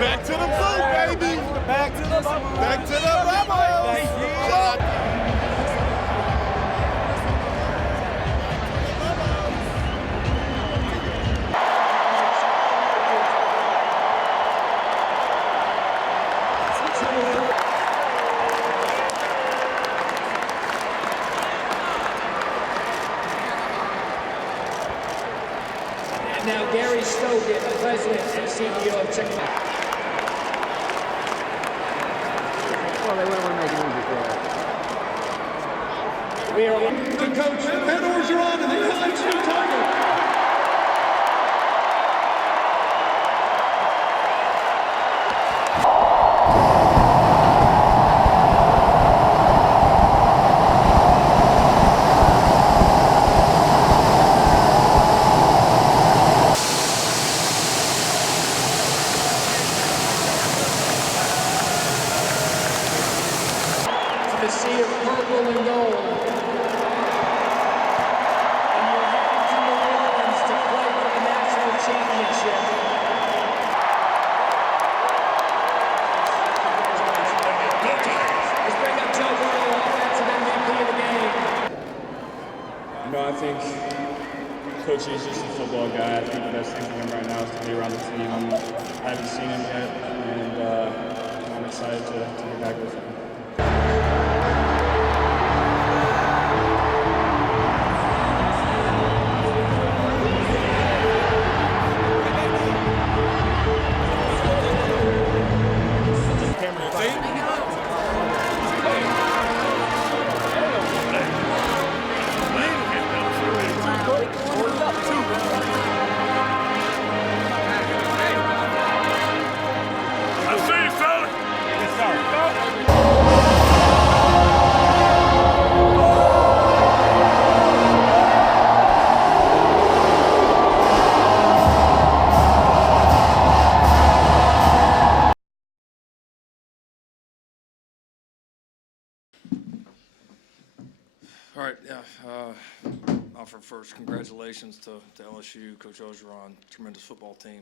Back to the blue, baby. Back to the Rebels. Now Gary Stogan, President and CEO of Chick-fil-A. Well, they wouldn't want to make it easy for us. We are the coach, Ed Orgeron, and the LSU Tigers. The sea of purple and gold. And you're heading to New Orleans to play for the national championship. Let's bring up Joe Burrow, offensive MVP of the game. You know, I think Coach is just a football guy. I think the best thing for him right now is to be around the team. I haven't seen him yet, and I'm excited to get back with him. All right, offer first, congratulations to LSU, Coach Orgeron, tremendous football team.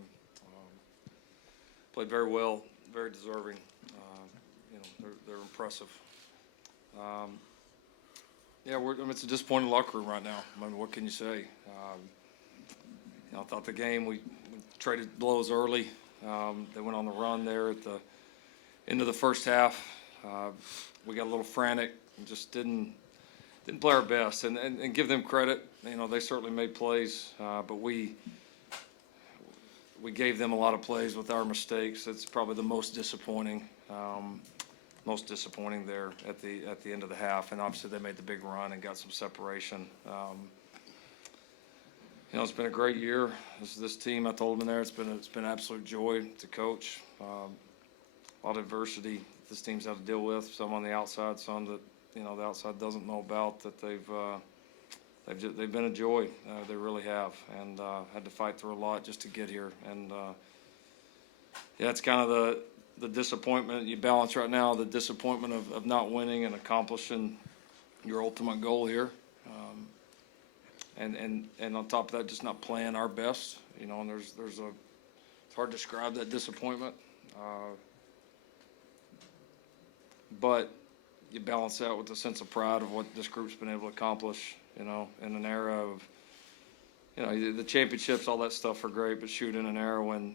Played very well, very deserving. They're impressive. It's a disappointing locker room right now. I mean, what can you say? I thought the game, we traded blows early. They went on the run there at the end of the first half. We got a little frantic and just didn't play our best, and give them credit. They certainly made plays, but we gave them a lot of plays with our mistakes. That's probably the most disappointing there at the end of the half. And obviously they made the big run and got some separation. It's been a great year. This team, I told them in there, it's been an absolute joy to coach. A lot of adversity this team's had to deal with. Some on the outside, some that the outside doesn't know about, that they've been a joy. They really have, and had to fight through a lot just to get here. And it's kind of the disappointment. You balance right now the disappointment of not winning and accomplishing your ultimate goal here, and on top of that, just not playing our best. And it's hard to describe that disappointment, but you balance that with a sense of pride of what this group's been able to accomplish, in an era of, the championships, all that stuff are great, but shoot, in an era when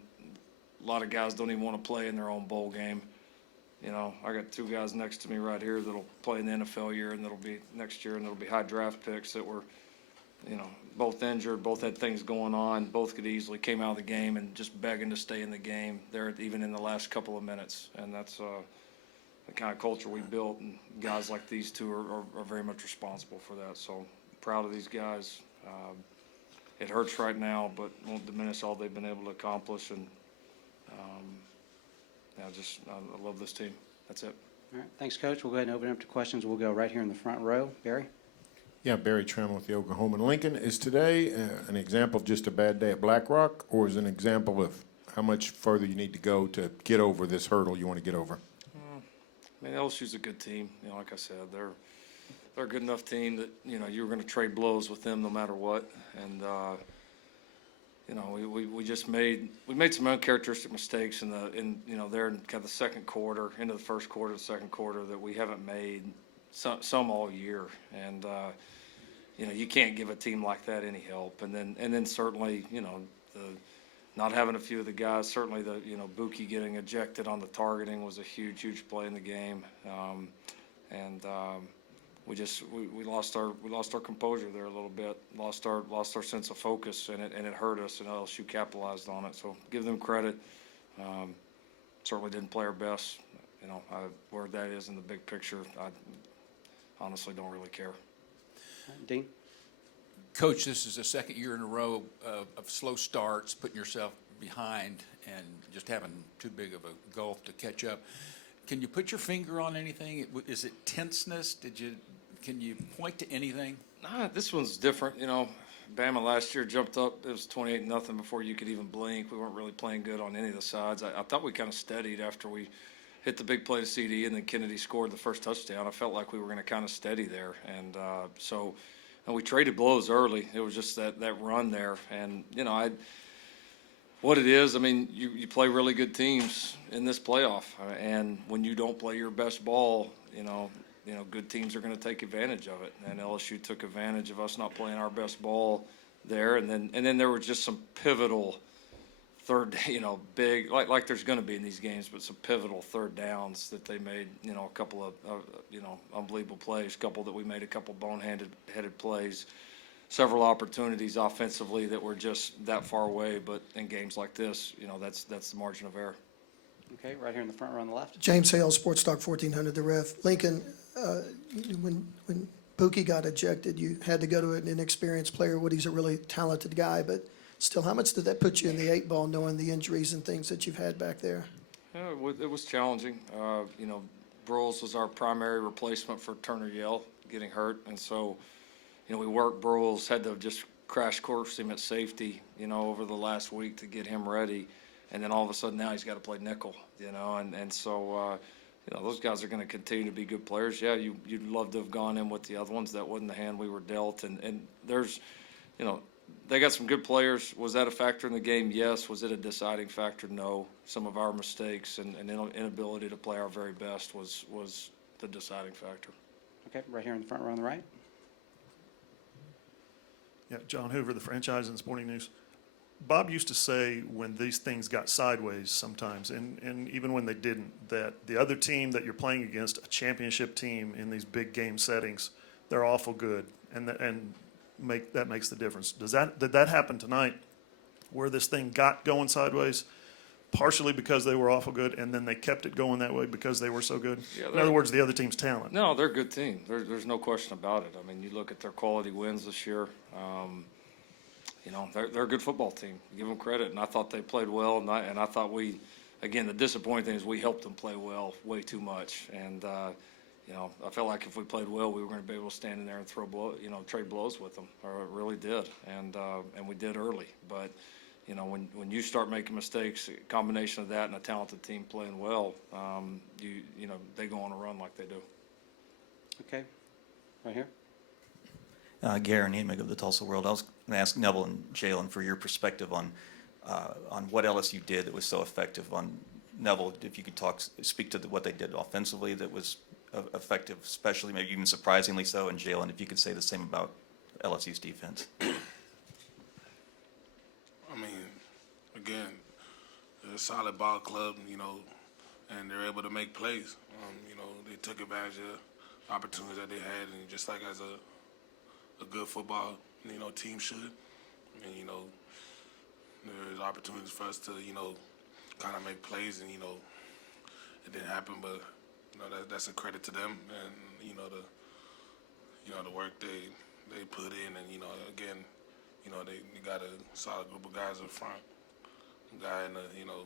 a lot of guys don't even want to play in their own bowl game. I got two guys next to me right here that'll play in the NFL year, and that'll be next year, and that'll be high draft picks that were, both injured, both had things going on, both could easily came out of the game and just begging to stay in the game there, even in the last couple of minutes. And that's the kind of culture we built, and guys like these two are very much responsible for that. So proud of these guys. It hurts right now, but won't diminish all they've been able to accomplish. And I love this team. That's it. All right, thanks, Coach. We'll go ahead and open it up to questions. We'll go right here in the front row. Barry? Yeah, Barry Trim with the Oklahoma Lincoln. Is today an example of just a bad day at Black Rock, or is it an example of how much further you need to go to get over this hurdle you want to get over? LSU's a good team. Like I said, they're a good enough team that, you know, you were going to trade blows with them no matter what. And, you know, we just made some uncharacteristic mistakes in you know, there in kind of the second quarter, into the first quarter, the second quarter that we haven't made some all year. And, you know, you can't give a team like that any help. And then certainly, you know, not having a few of the guys, certainly you know, Buki getting ejected on the targeting was a huge play in the game. We lost our composure there a little bit, lost our sense of focus, and it hurt us, and LSU capitalized on it. So give them credit. Certainly didn't play our best. You know, where that is in the big picture, I honestly don't really care. Dean? Coach, this is the second year in a row of slow starts, putting yourself behind and just having too big of a gulf to catch up. Can you put your finger on anything? Is it tenseness? Can you point to anything? Nah, this one's different. You know, Bama last year jumped up. It was 28-0 before you could even blink. We weren't really playing good on any of the sides. I thought we kind of steadied after we hit the big play to CD, and then Kennedy scored the first touchdown. I felt like we were going to kind of steady there. And and we traded blows early. It was just that run there. And, you know, what it is, I mean, you play really good teams in this playoff. And when you don't play your best ball, you know, good teams are going to take advantage of it. And LSU took advantage of us not playing our best ball there. And then there were just some pivotal third, you know, big, like there's going to be in these games, but some pivotal third downs that they made, you know, a couple of, you know, unbelievable plays, couple that we made a couple headed plays, several opportunities offensively that were just that far away. But in games like this, you know, that's the margin of error. Okay, right here in the front row on the left. James Hales, Sports Talk 1400, the ref. Lincoln, when Buki got ejected, you had to go to an inexperienced player. Woody's a really talented guy, but still, how much did that put you in the 8 ball, knowing the injuries and things that you've had back there? Yeah, it was challenging. You know, Burrow was our primary replacement for Turner Yell getting hurt, and so, you know, we worked. Burrow had to just crash course him at safety, you know, over the last week to get him ready, and then all of a sudden now he's got to play nickel, you know, and so, you know, those guys are going to continue to be good players. Yeah, you'd love to have gone in with the other ones. That wasn't the hand we were dealt, and there's, you know, they got some good players. Was that a factor in the game? Yes. Was it a deciding factor? No. Some of our mistakes and inability to play our very best was the deciding factor. Okay, right here in the front row on the right. Yeah, John Hoover, the Franchise and Sporting News. Bob used to say when these things got sideways sometimes, and even when they didn't, that the other team that you're playing against, a championship team in these big game settings, they're awful good, and that makes the difference. Did that happen tonight, where this thing got going sideways, partially because they were awful good, and then they kept it going that way because they were so good? Yeah, in other words, the other team's talent. No, they're a good team. There's no question about it. I mean, you look at their quality wins this year. You know, they're a good football team. Give them credit, and I thought they played well, and I thought again, the disappointing thing is we helped them play well way too much, and you know, I felt like if we played well, we were going to be able to stand in there and trade blows with them, or it really did, and we did early. But you know, when you start making mistakes, a combination of that and a talented team playing well, you know, they go on a run like they do. Okay, right here. Garen Hemig of the Tulsa World. I was going to ask Neville and Jalen for your perspective on what LSU did that was so effective. On Neville, if you could speak to what they did offensively that was effective, especially maybe even surprisingly so. And Jalen, if you could say the same about LSU's defense. I mean, again, they're a solid ball club, you know, and they're able to make plays. You know, they took advantage of opportunities that they had, and just like as a good football, you know, team should. And, you know, there's opportunities for us to, you know, kind of make plays, and, you know, it didn't happen, but, you know, that's a credit to them, and, you know, the work they put in, and, you know, again, you know, they got a solid group of guys up front, a guy in the, you know,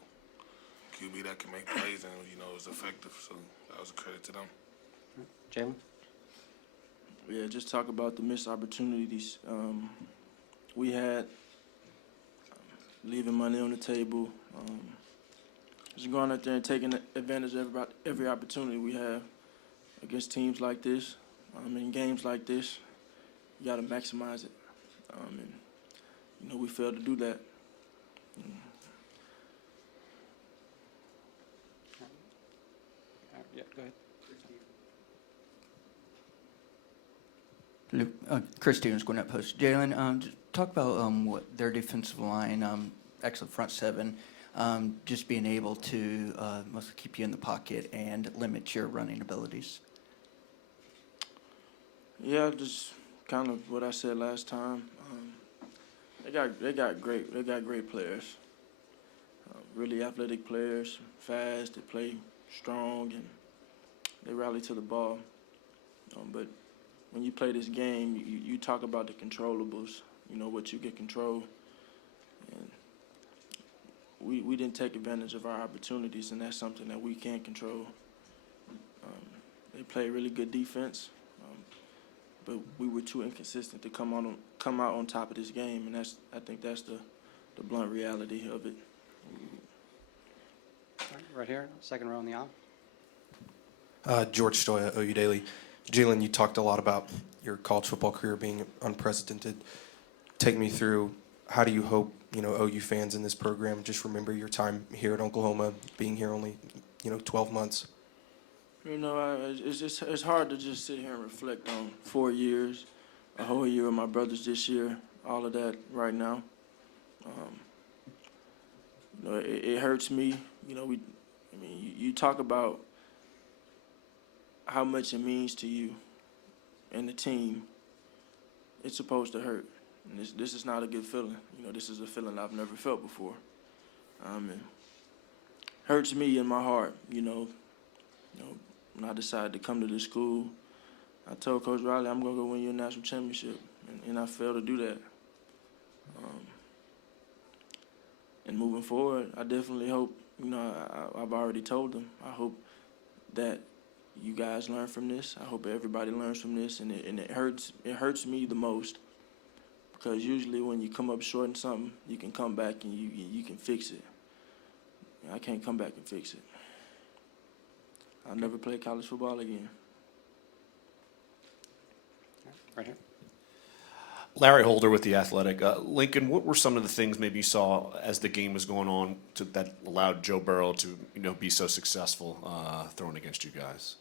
QB that can make plays, and, you know, is effective, so that was a credit to them. Jalen? Yeah, just talk about the missed opportunities we had, leaving money on the table, just going out there and taking advantage of every opportunity we have against teams like this. In games like this, you got to maximize it. We failed to do that. Yeah, go ahead. Chris Stevens, Gwinnett Post. Jalen, just talk about what their defensive line, actually front seven, just being able to mostly keep you in the pocket and limit your running abilities. Yeah, just kind of what I said last time. They got great players. Really athletic players, fast. They play strong and they rally to the ball. But when you play this game, you talk about the controllables. What you get control. And we didn't take advantage of our opportunities, and that's something that we can't control. They play really good defense. But we were too inconsistent to come out on top of this game, and I think that's the blunt reality of it. Right here, second row in the aisle. George Stoya, OU Daily. Jalen, you talked a lot about your college football career being unprecedented. Take me through, how do you hope OU fans in this program just remember your time here at Oklahoma, being here only 12 months? It's hard to just sit here and reflect on 4 years, a whole year with my brothers this year, all of that right now. It hurts me. You talk about how much it means to you and the team. It's supposed to hurt. And this is not a good feeling. This is a feeling I've never felt before. It hurts me in my heart. When I decided to come to this school, I told Coach Riley, I'm going to go win you a national championship. And I failed to do that. And moving forward, I definitely hope, I've already told them, I hope that you guys learn from this. I hope everybody learns from this. And it hurts me the most, because usually when you come up short in something, you can come back and you can fix it. I can't come back and fix it. I'll never play college football again. Right here. Larry Holder with The Athletic. Lincoln, what were some of the things maybe you saw as the game was going on that allowed Joe Burrow to be so successful throwing against you guys?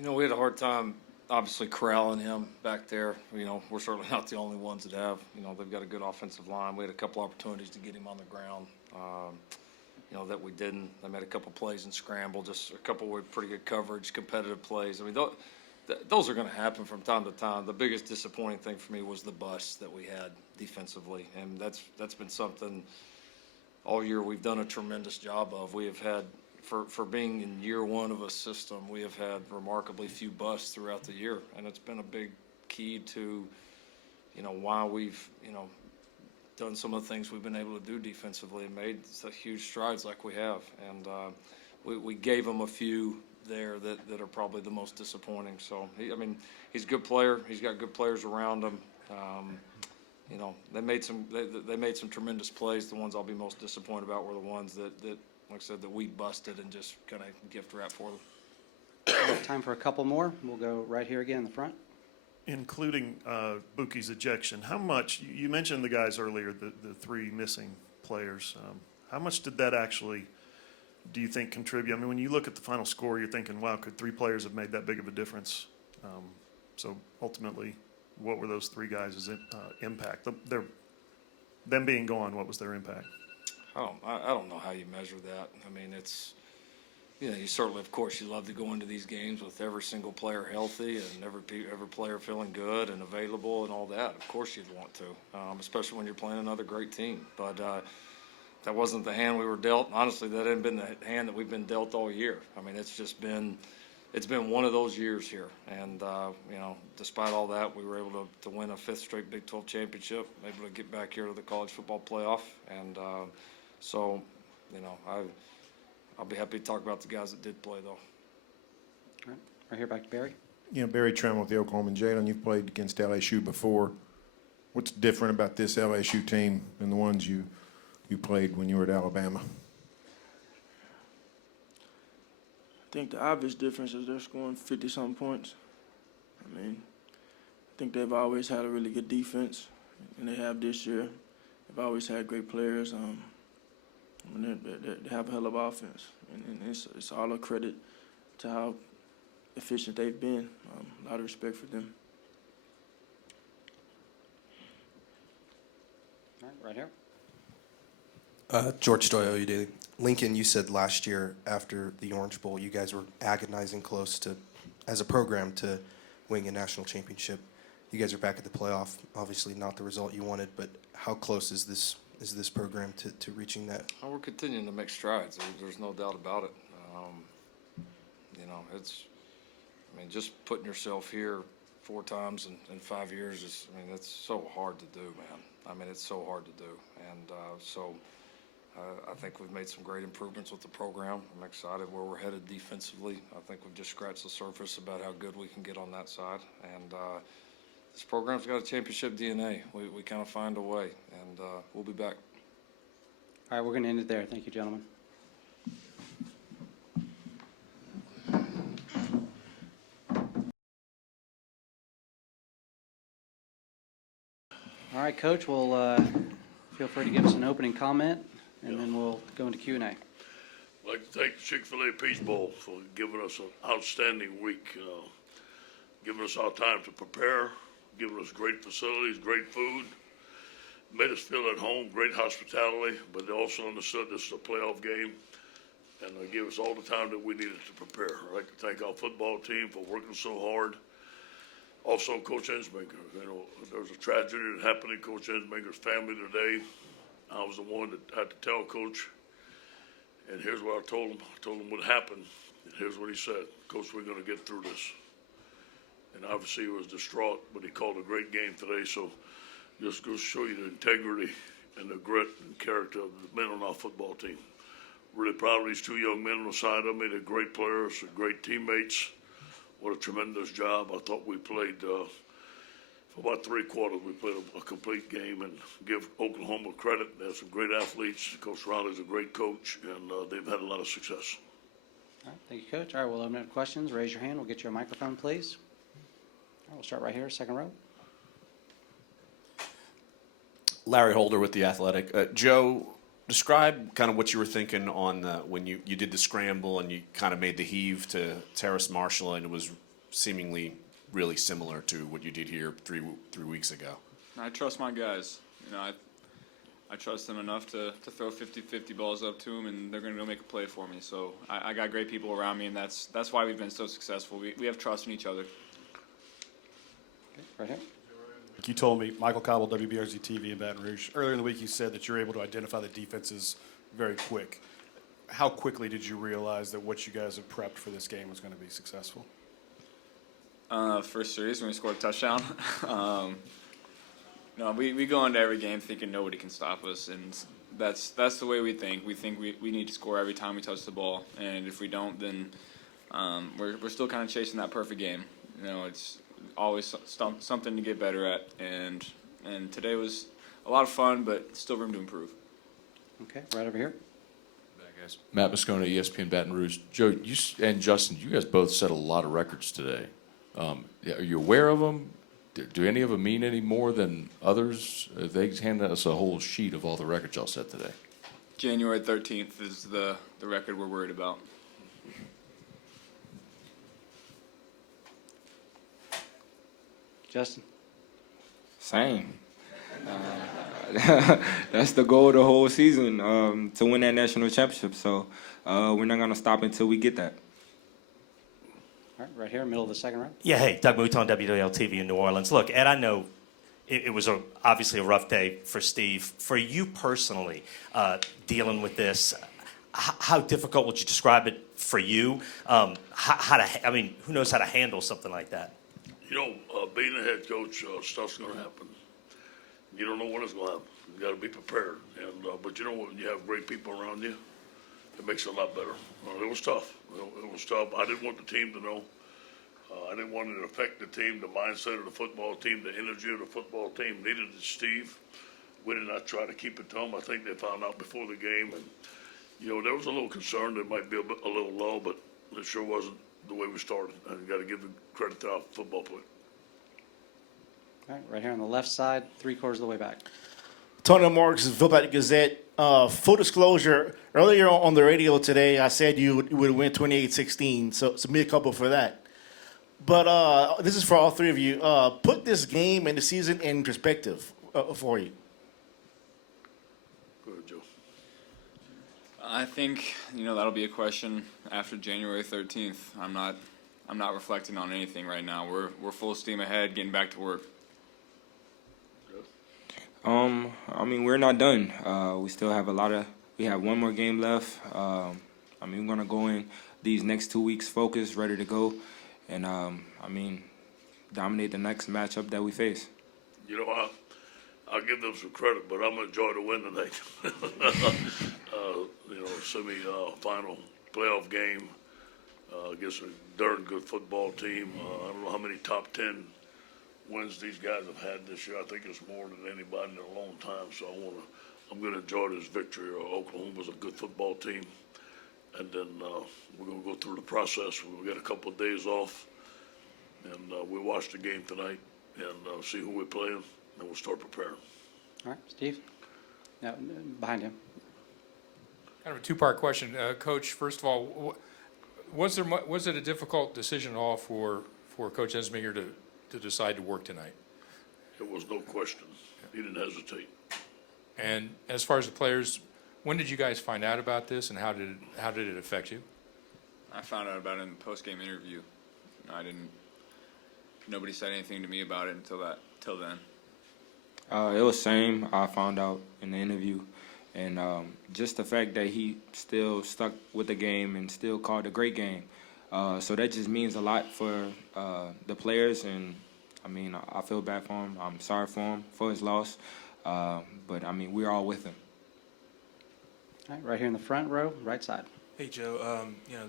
We had a hard time, obviously, corralling him back there. We're certainly not the only ones that have. They've got a good offensive line. We had a couple opportunities to get him on the ground, that we didn't. They made a couple plays in scramble, just a couple with pretty good coverage, competitive plays. Those are going to happen from time to time. The biggest disappointing thing for me was the bust that we had defensively, and that's been something all year we've done a tremendous job of. We have had, for being in year one of a system, we have had remarkably few busts throughout the year, and it's been a big key to, why we've, done some of the things we've been able to do defensively and made such huge strides like we have. And we gave them a few there that are probably the most disappointing. So, he's a good player. He's got good players around him. They made some tremendous plays. The ones I'll be most disappointed about were the ones that like I said, that we busted and just kind of gift wrap for them. Time for a couple more. We'll go right here again in the front. Including Buki's ejection, how much, you mentioned the guys earlier, the three missing players, how much did that actually, do you think, contribute? When you look at the final score, you're thinking, wow, could three players have made that big of a difference? So ultimately, what were those three guys' impact? Them being gone, what was their impact? I don't know how you measure that. It's, you certainly, of course, you love to go into these games with every single player healthy and every player feeling good and available and all that. Of course you'd want to, especially when you're playing another great team. But that wasn't the hand we were dealt. Honestly, that hadn't been the hand that we've been dealt all year. It's just been one of those years here. And, despite all that, we were able to win a fifth straight Big 12 championship, able to get back here to the college football playoff. And so, I'll be happy to talk about the guys that did play, though. All right. Right here, back to Barry. Barry Trammell with the Oklahoma. Jalen, you've played against LSU before. What's different about this LSU team than the ones you played when you were at Alabama? I think the obvious difference is they're scoring 50-something points. I mean, I think they've always had a really good defense, and they have this year. They've always had great players. I mean, they have a hell of offense, and it's all a credit to how efficient they've been. A lot of respect for them. All right, right here. George Stoyo, OU Daily. Lincoln, you said last year after the Orange Bowl, you guys were agonizing close to, as a program, to winning a national championship. You guys are back at the playoff. Obviously, not the result you wanted, but how close is this program to reaching that? Oh, we're continuing to make strides. There's no doubt about it. You know, just putting yourself here 4 times in 5 years is, it's so hard to do, man. It's so hard to do. And I think we've made some great improvements with the program. I'm excited where we're headed defensively. I think we've just scratched the surface about how good we can get on that side. And this program's got a championship DNA. We kind of find a way, and we'll be back. All right, we're going to end it there. Thank you, gentlemen. All right, Coach, we'll feel free to give us an opening comment, and then we'll go into Q&A. I'd like to thank the Chick-fil-A Peach Bowl for giving us an outstanding week, giving us our time to prepare, giving us great facilities, great food, made us feel at home, great hospitality, but they also understood this is a playoff game, and they gave us all the time that we needed to prepare. I'd like to thank our football team for working so hard. Also, Coach Ensminger. There was a tragedy that happened in Coach Ensminger's family today. I was the one that had to tell Coach, and here's what I told him. I told him what happened, and here's what he said. Coach, we're going to get through this. And obviously he was distraught, but he called a great game today, so just goes to show you the integrity and the grit and character of the men on our football team. Really proud of these 2 young men on the side of me. They're great players, they're great teammates. What a tremendous job. I thought we played, for about 3 quarters, we played a complete game, and give Oklahoma credit. They have some great athletes. Coach Riley's a great coach, and they've had a lot of success. All right, thank you, Coach. All right, we'll open up questions. Raise your hand. We'll get you a microphone, please. All right, we'll start right here, second row. Larry Holder with The Athletic. Joe, describe kind of what you were thinking on when you did the scramble and you kind of made the heave to Terrace Marshall, and it was seemingly really similar to what you did here three weeks ago. I trust my guys. I trust them enough to throw 50-50 balls up to them, and they're going to go make a play for me. So I got great people around me, and that's why we've been so successful. We have trust in each other. Okay, right here. You told me, Michael Cobble, WBRZ TV in Baton Rouge, earlier in the week you said that you're able to identify the defenses very quick. How quickly did you realize that what you guys had prepped for this game was going to be successful? First series when we scored a touchdown. No, we go into every game thinking nobody can stop us, and that's the way we think. We think we need to score every time we touch the ball, and if we don't, then we're still kind of chasing that perfect game. It's always something to get better at, and today was a lot of fun, but still room to improve. Okay, right over here. Matt Moscona, ESPN Baton Rouge. Joe, you and Justin, you guys both set a lot of records today. Are you aware of them? Do any of them mean any more than others? They handed us a whole sheet of all the records y'all set today. January 13th is the record we're worried about. Justin? Same. That's the goal of the whole season, to win that national championship. So we're not going to stop until we get that. All right, right here, middle of the second row. Yeah, hey, Doug Mouton, WWL-TV in New Orleans. Look, Ed, I know it was obviously a rough day for Steve. For you personally, dealing with this, how difficult would you describe it for you? Who knows how to handle something like that? Being a head coach, stuff's going to happen. You don't know when it's going to happen. You got to be prepared. But when you have great people around you, it makes it a lot better. It was tough. It was tough. I didn't want the team to know. I didn't want it to affect the team, the mindset of the football team, the energy of the football team. Neither did Steve. We did not try to keep it to them. I think they found out before the game. And, there was a little concern. There might be a little low, but It sure wasn't the way we started. And you got to give the credit to our football player. All right, here on the left side, 3/4 of the way back. Tony Marks, Vilbert Gazette. Full disclosure, earlier on the radio today, I said you would win 28-16, so me a couple for that. But this is for all three of you. Put this game and the season in perspective for you. Go ahead, Joe. I think, that'll be a question after January 13th. I'm not reflecting on anything right now. We're full steam ahead, getting back to work. I mean, we're not done. We still have we have one more game left. I mean, we're going to go in these next 2 weeks focused, ready to go, and, dominate the next matchup that we face. I'll give them some credit, but I'm going to enjoy the win tonight. Semi-final playoff game against a darn good football team. I don't know how many top 10 wins these guys have had this year. I think it's more than anybody in a long time. So I'm going to enjoy this victory. Oklahoma's a good football team, and then we're going to go through the process. We'll get a couple of days off, and we'll watch the game tonight and see who we're playing, and we'll start preparing. All right, Steve. Now, behind him. Kind of a two-part question, Coach. First of all, was it a difficult decision at all for Coach Ensminger to decide to work tonight? It was no question. He didn't hesitate. And as far as the players, when did you guys find out about this, and how did it affect you? I found out about it in the post-game interview. Nobody said anything to me about it till then. It was same. I found out in the interview, and just the fact that he still stuck with the game and still called a great game. So that just means a lot for the players, and I feel bad for him. I'm sorry for him for his loss, but we're all with him. All right, right here in the front row, right side. Hey, Joe.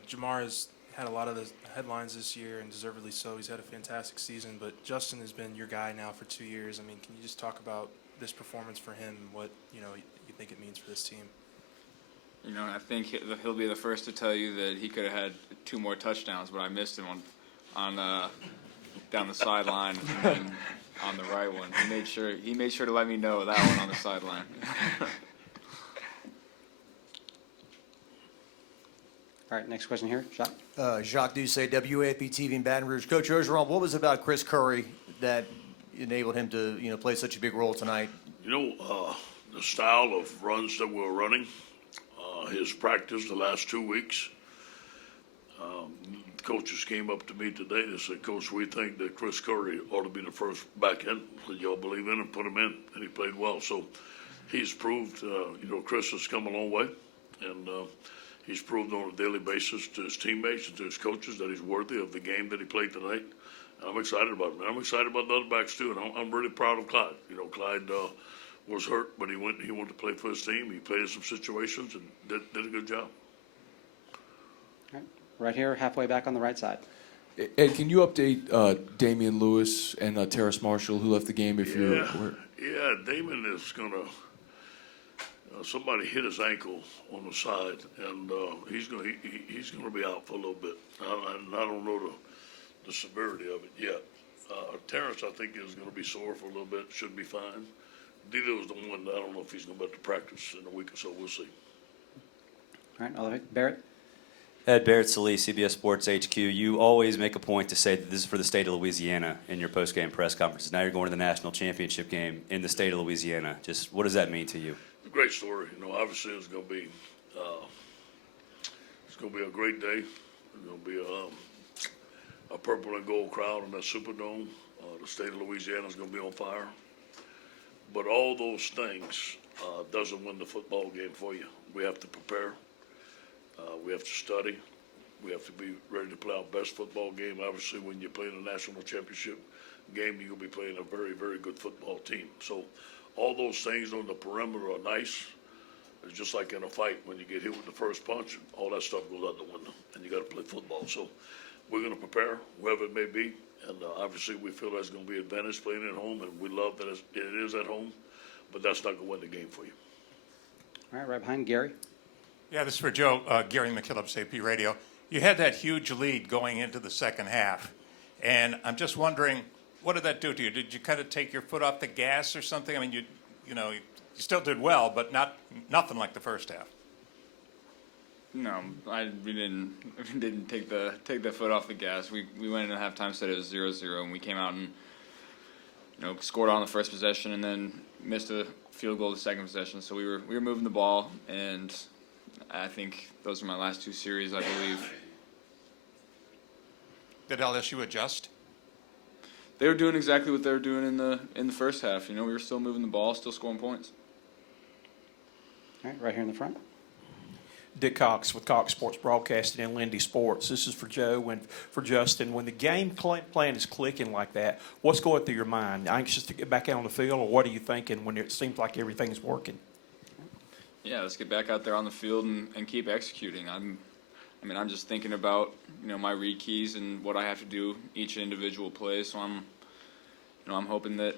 Jamar has had a lot of the headlines this year, and deservedly so. He's had a fantastic season, but Justin has been your guy now for 2 years. Can you just talk about this performance for him and what you think it means for this team? I think he'll be the first to tell you that he could have had 2 more touchdowns, but I missed him on down the sideline and on the right one. He made sure to let me know that one on the sideline. All right, next question here, Jacques. Jacques Doucet, WAFB TV in Baton Rouge. Coach Orgeron, what was it about Chris Curry that enabled him to play such a big role tonight? The style of runs that we're running, his practice the last 2 weeks. Coaches came up to me today. They said, Coach, we think that Chris Curry ought to be the first back end. Y'all believe in him, put him in, and he played well. So he's proved, Chris has come a long way, and he's proved on a daily basis to his teammates and to his coaches that he's worthy of the game that he played tonight. And I'm excited about him. And I'm excited about the other backs too, and I'm really proud of Clyde. Clyde was hurt, but he wanted to play for his team. He played in some situations and did a good job. Right here, halfway back on the right side. Ed, can you update Damian Lewis and Terrace Marshall, who left the game? Yeah, Damon is gonna. Somebody hit his ankle on the side, and he's gonna be out for a little bit. I don't know the severity of it yet. Terrence, I think, is gonna be sore for a little bit. Should be fine. Dito is the one that I don't know if he's gonna be able to practice in a week or so. We'll see. All right, all right, Barrett. Ed Barrett, Salee, CBS Sports HQ. You always make a point to say that this is for the state of Louisiana in your post-game press conferences. Now you're going to the national championship game in the state of Louisiana. Just what does that mean to you? Great story. Obviously it's going to be a great day. It's going to be a purple and gold crowd in that Superdome. The state of Louisiana is going to be on fire. But all those things doesn't win the football game for you. We have to prepare. We have to study. We have to be ready to play our best football game. Obviously, when you play in a national championship game, you'll be playing a very, very good football team. So all those things on the perimeter are nice. It's just like in a fight when you get hit with the first punch, all that stuff goes out the window, and you got to play football. So we're going to prepare, wherever it may be, and obviously we feel that's going to be an advantage playing at home, and we love that it is at home, but that's not going to win the game for you. All right, right behind Gary. Yeah, this is for Joe. Gary McKillop, AP Radio. You had that huge lead going into the second half, and I'm just wondering, what did that do to you? Did you kind of take your foot off the gas or something? I mean, you still did well, but nothing like the first half. No, we didn't take the foot off the gas. We went into halftime, said it was 0-0, and we came out and scored on the first possession, and then missed a field goal the second possession. So we were moving the ball, and I think those are my last two series, I believe. Did LSU adjust? They were doing exactly what they were doing in the first half. We were still moving the ball, still scoring points. All right, right here in the front. Dick Cox with Cox Sports Broadcasting and Lindy Sports. This is for Joe and for Justin. When the game plan is clicking like that, what's going through your mind? Anxious to get back out on the field, or what are you thinking when it seems like everything's working? Yeah, let's get back out there on the field and keep executing. I'm just thinking about my read keys and what I have to do each individual play. So I'm hoping that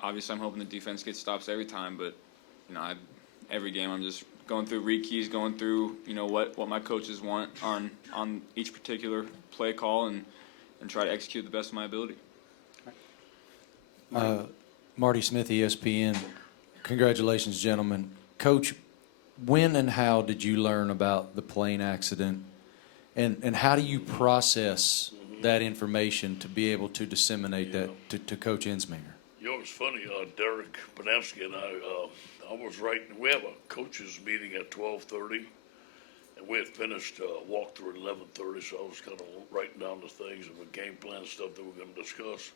obviously I'm hoping the defense gets stops every time, but every game I'm just going through read keys, going through what my coaches want on each particular play call, and try to execute the best of my ability. Marty Smith, ESPN. Congratulations, gentlemen. Coach, when and how did you learn about the plane accident, and how do you process that information to be able to disseminate that to Coach Ensminger? It's funny, Derek Bonamsky and I was writing. We have a coaches meeting at 12:30, and we had finished walkthrough at 11:30. So I was kind of writing down the things and the game plan stuff that we're going to discuss.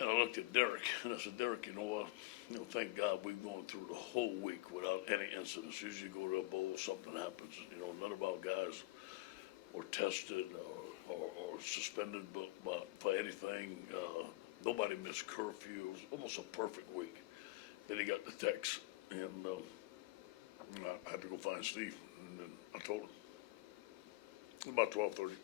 And I looked at Derek, and I said, Derek, you know what? Thank God we've gone through the whole week without any incidents. Usually you go to a bowl, something happens. None of our guys were tested or suspended for anything. Nobody missed curfew. It was almost a perfect week. Then he got the text, and I had to go find Steve, and then I told him. About 12:30.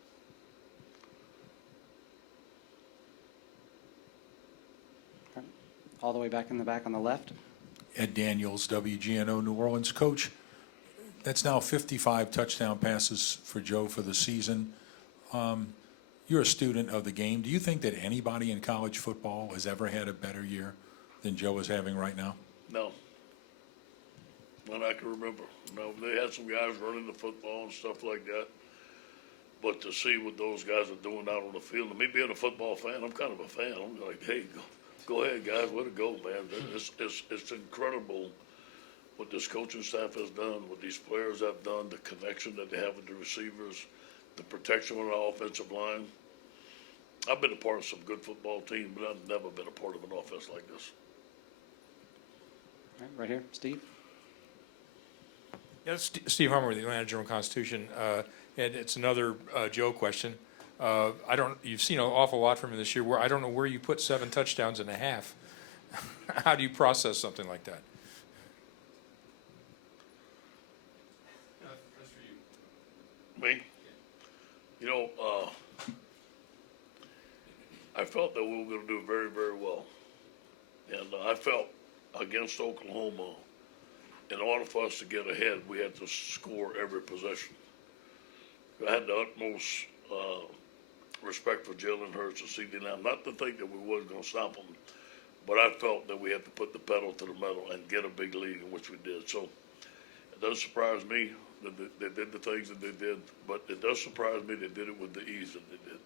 All the way back in the back on the left. Ed Daniels, WGNO New Orleans. Coach, that's now 55 touchdown passes for Joe for the season. You're a student of the game. Do you think that anybody in college football has ever had a better year than Joe is having right now? No. Not I can remember. No, they had some guys running the football and stuff like that. But to see what those guys are doing out on the field, and me being a football fan, I'm kind of a fan. I'm like, hey, go ahead, guys. Way to go, man. It's incredible what this coaching staff has done, what these players have done, the connection that they have with the receivers, the protection on the offensive line. I've been a part of some good football teams, but I've never been a part of an offense like this. Right here, Steve. Yeah, Steve Hummer with the Atlanta Journal-Constitution, and it's another Joe question. You've seen an awful lot from him this year. I don't know where you put 7 touchdowns and a half. How do you process something like that? Me? I felt that we were going to do very, very well. And I felt against Oklahoma, in order for us to get ahead, we had to score every possession. I had the utmost respect for Jalen Hurts and CD Lamb. Not to think that we wasn't going to stop them, but I felt that we had to put the pedal to the metal and get a big lead, in which we did. So it doesn't surprise me that they did the things that they did, but it does surprise me they did it with the ease that they did.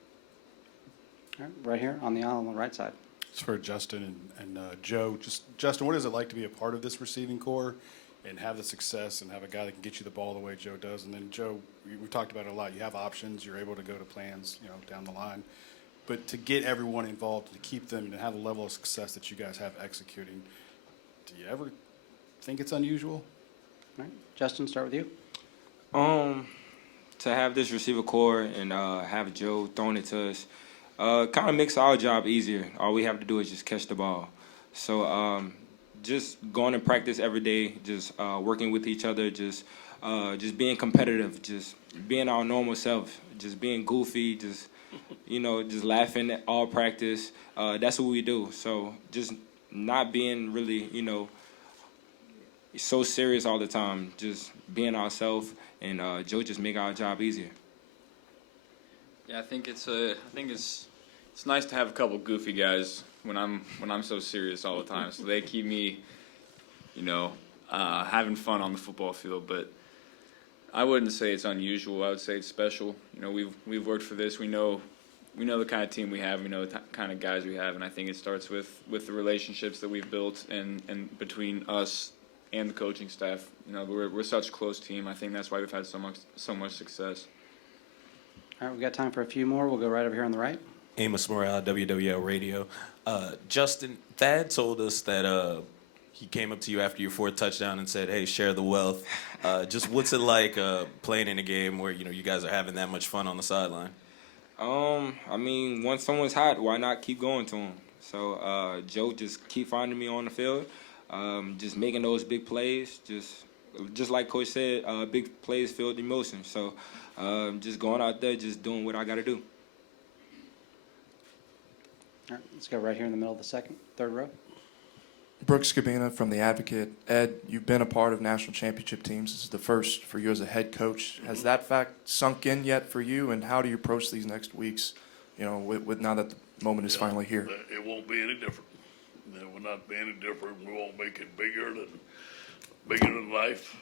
All right here on the aisle on the right side. It's for Justin and Joe. Justin, what is it like to be a part of this receiving corps and have the success and have a guy that can get you the ball the way Joe does? And then Joe, we've talked about it a lot. You have options. You're able to go to plans, down the line. But to get everyone involved, to keep them and have the level of success that you guys have executing, do you ever think it's unusual? All right, Justin, start with you. To have this receiver core and have Joe throwing it to us, kind of makes our job easier. All we have to do is just catch the ball. So just going to practice every day, just working with each other, just being competitive, just being our normal self, just being goofy, just laughing at all practice. That's what we do. So just not being really, so serious all the time, just being ourselves, and Joe just make our job easier. Yeah, I think it's nice to have a couple goofy guys when I'm so serious all the time. So they keep me, having fun on the football field. But I wouldn't say it's unusual. I would say it's special. We've worked for this. We know the kind of team we have. We know the kind of guys we have, and I think it starts with the relationships that we've built and between us and the coaching staff. We're such a close team. I think that's why we've had so much success. All right, we've got time for a few more. We'll go right over here on the right. Amos Morale, WWL Radio. Justin, Thad told us that he came up to you after your fourth touchdown and said, "Hey, share the wealth." Just what's it like playing in a game where you guys are having that much fun on the sideline? I mean, once someone's hot, why not keep going to him? So Joe just keep finding me on the field, just making those big plays. Just like Coach said, big plays filled emotion. So just going out there, just doing what I got to do. All right, let's go right here in the middle of the third row. Brooks Cabina from The Advocate. Ed, you've been a part of national championship teams. This is the first for you as a head coach. Has that fact sunk in yet for you, and how do you approach these next weeks, with now that the moment is finally here? It won't be any different. It will not be any different. We won't make it bigger than life.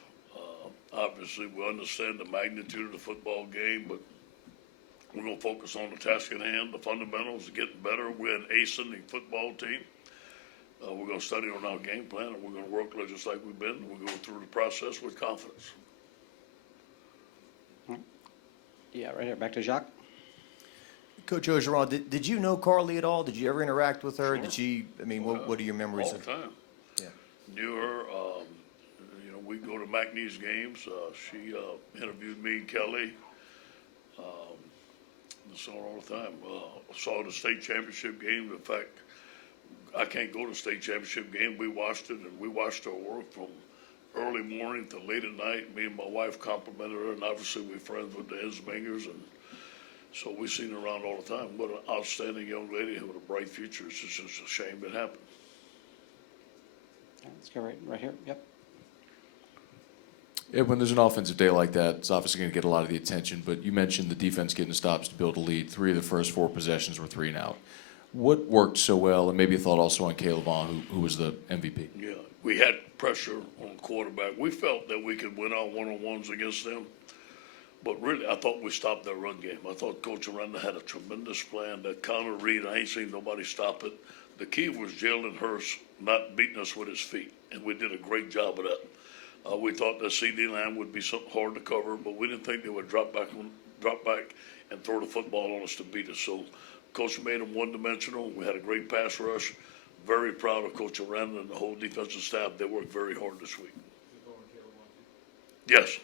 Obviously, we understand the magnitude of the football game, but we're going to focus on the task at hand, the fundamentals, getting better. We're an ascending football team. We're going to study on our game plan, and we're going to work just like we've been. We're going through the process with confidence. Yeah, right here. Back to Jacques. Coach Orgeron, did you know Carly at all? Did you ever interact with her? Sure. Did she? I mean, what are your memories All of? the time. Yeah. Knew her. We go to McNeese games. She interviewed me and Kelly. Saw her all the time. Saw the state championship game. In fact, I can't go to state championship game. We watched it, and we watched her work from early morning to late at night. Me and my wife complimented her, and obviously we're friends with the Ensmingers, and so we've seen her around all the time. What an outstanding young lady with a bright future. It's just a shame it happened. All right, let's go right here. Yep. Yeah, when there's an offensive day like that, it's obviously going to get a lot of the attention, but you mentioned the defense getting stops to build a lead. 3 of the first 4 possessions were 3 and out. What worked so well, and maybe a thought also on Caleb Vaughn, who was the MVP? Yeah, we had pressure on quarterback. We felt that we could win our one-on-ones against them, but really, I thought we stopped their run game. I thought Coach Aranda had a tremendous plan. That counter read, I ain't seen nobody stop it. The key was Jalen Hurst not beating us with his feet, and we did a great job of that. We thought that CD Lamb would be something hard to cover, but we didn't think they would drop back and throw the football on us to beat us. So Coach made them one-dimensional. We had a great pass rush. Very proud of Coach Aranda and the whole defensive staff. They worked very hard this week. Yes.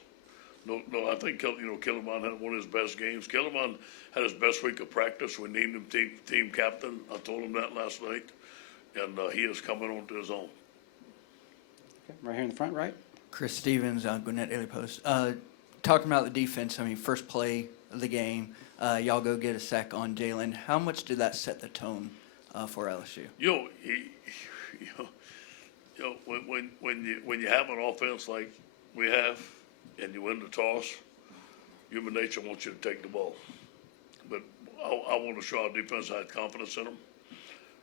No, I think Kellerman had one of his best games. Kellerman had his best week of practice. We named him team captain. I told him that last night, and he is coming on to his own. Okay, right here in the front, right. Chris Stevens, Gwinnett Daily Post. Talking about the defense, first play of the game, y'all go get a sack on Jalen. How much did that set the tone for LSU? When you have an offense like we have, and you win the toss, human nature wants you to take the ball. But I want to show our defense I had confidence in them,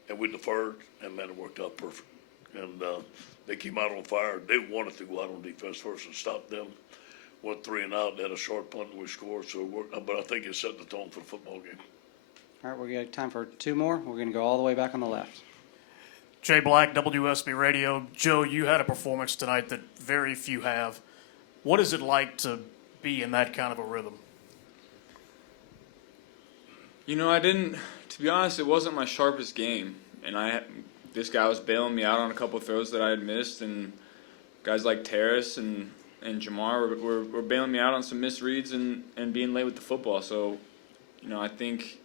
and we deferred, and man, it worked out perfect. And they came out on fire. They wanted to go out on defense first and stop them. Went 3 and out. They had a short punt and we scored. So it worked. But I think it set the tone for the football game. All right, we're got time for 2 more. We're going to go all the way back on the left. Jay Black, WSB Radio. Joe, you had a performance tonight that very few have. What is it like to be in that kind of a rhythm? To be honest, it wasn't my sharpest game. And this guy was bailing me out on a couple of throws that I had missed. And guys like Terrace and Jamar were bailing me out on some misreads and being late with the football. So, I think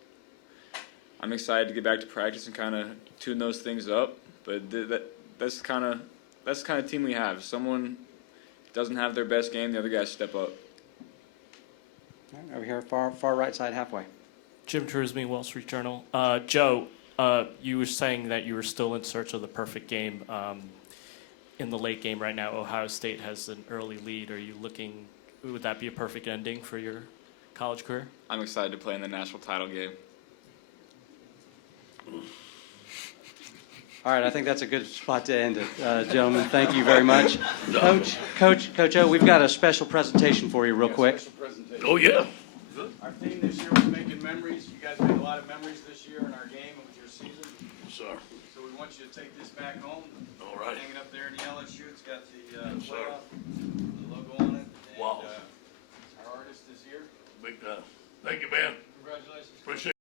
I'm excited to get back to practice and kind of tune those things up. But that's kind of team we have. If someone doesn't have their best game, the other guys step up. All right, over here, far right side, halfway. Jim Trusby, Wall Street Journal. Joe, you were saying that you were still in search of the perfect game. in the late game right now, Ohio State has an early lead. Are you looking, would that be a perfect ending for your college career? I'm excited to play in the national title game. All right, I think that's a good spot to end it. Gentlemen, thank you very much. Coach O, we've got a special presentation for you real quick. Oh, yeah. Our theme this year was making memories. You guys made a lot of memories this year in our game and with your season. Sir. So we want you to take this back home. All right. Hang it up there in the LSU. It's got the Yes, sir. playoff, the logo on it. And, Wow. our artist is here. Big time. Thank you, man. Congratulations. Appreciate it.